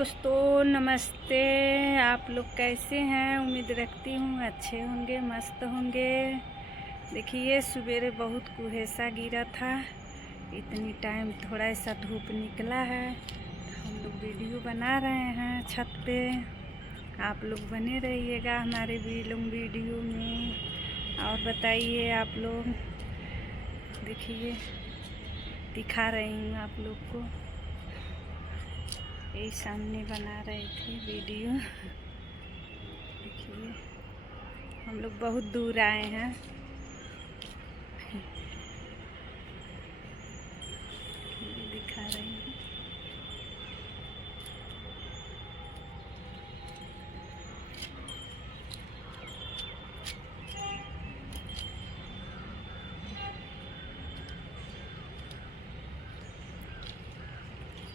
दोस्तों नमस्ते। आप लोग कैसे हैं? उम्मीद रखती हूँ अच्छे होंगे, मस्त होंगे। देखिए सवेरे बहुत कुहेसा गिरा था, इतनी टाइम थोड़ा सा धूप निकला है। हम लोग वीडियो बना रहे हैं छत पे। आप लोग बने रहिएगा हमारे वीडियो में। और बताइए आप लोग। देखिए दिखा रही हूँ आप लोग को, यही सामने बना रही थी वीडियो। देखिए हम लोग बहुत दूर आए हैं। ये दिखा रही हूँ।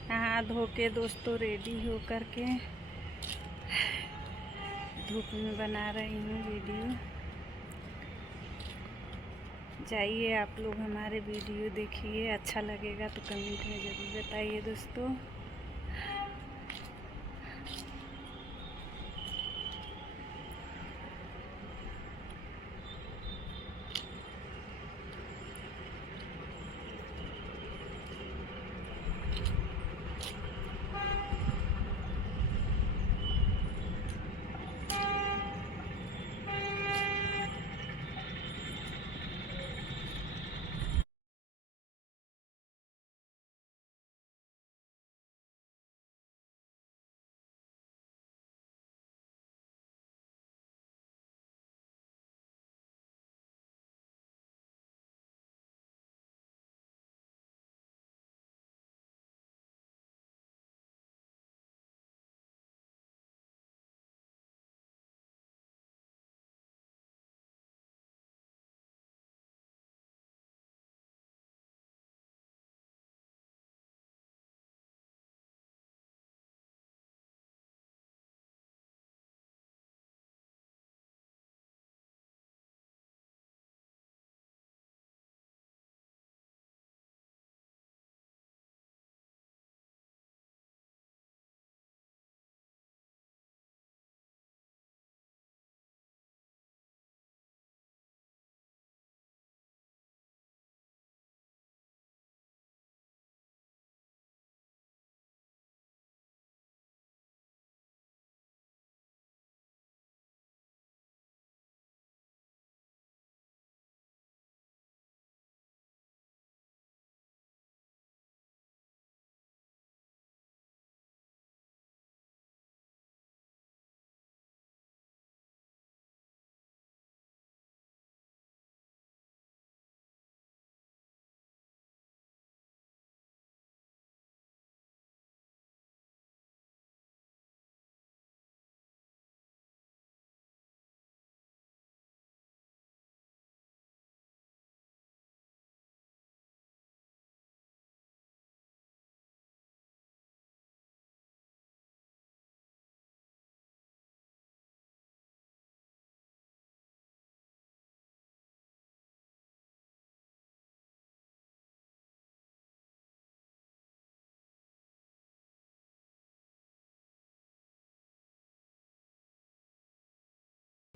नहा धो के दोस्तों रेडी हो करके धूप में बना रही हूँ वीडियो। जाइए आप लोग हमारे वीडियो देखिए, अच्छा लगेगा तो कमेंट में ज़रूर बताइए दोस्तों।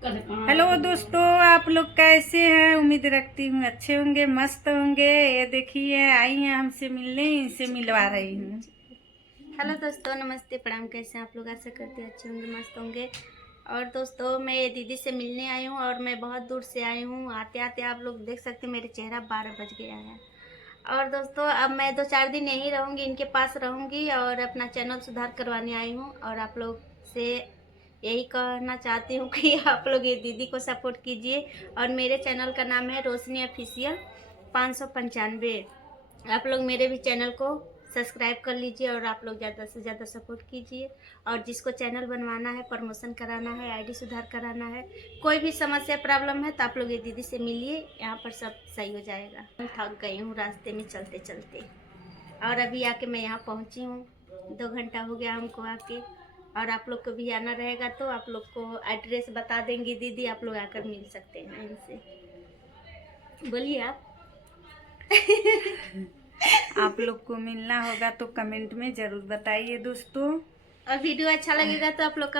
हेलो दोस्तों, आप लोग कैसे हैं? उम्मीद रखती हूँ अच्छे होंगे, मस्त होंगे। ये देखिए आई हैं हमसे मिलने, इनसे मिलवा रही हूँ। हेलो दोस्तों, नमस्ते, प्रणाम। कैसे हैं आप लोग? आशा करते हैं अच्छे होंगे, मस्त होंगे। और दोस्तों मैं ये दीदी से मिलने आई हूँ और मैं बहुत दूर से आई हूँ। आते आते आप लोग देख सकते हैं मेरे चेहरा 12 बज गया है। और दोस्तों अब मैं 2-4 दिन यहीं रहूँगी, इनके पास रहूँगी और अपना चैनल सुधार करवाने आई हूँ। और आप लोग से यही कहना चाहती हूँ कि आप लोग ये दीदी को सपोर्ट कीजिए। और मेरे चैनल का नाम है रोशनी ऑफिशियल 595। आप लोग मेरे भी चैनल को सब्सक्राइब कर लीजिए और आप लोग ज़्यादा से ज़्यादा सपोर्ट कीजिए। और जिसको चैनल बनवाना है, प्रमोशन कराना है, आईडी सुधार कराना है, कोई भी समस्या प्रॉब्लम है तो आप लोग ये दीदी से मिलिए, यहाँ पर सब सही हो जाएगा। थक गई हूँ रास्ते में चलते चलते, और अभी आके मैं यहाँ पहुँची हूँ। 2 घंटा हो गया हमको आके। और आप लोग को भी आना रहेगा तो आप लोग को एड्रेस बता देंगी दीदी, आप लोग आकर मिल सकते हैं इनसे। बोलिए आप। आप लोग को मिलना होगा तो कमेंट में ज़रूर बताइए दोस्तों। और वीडियो अच्छा लगेगा तो आप लोग का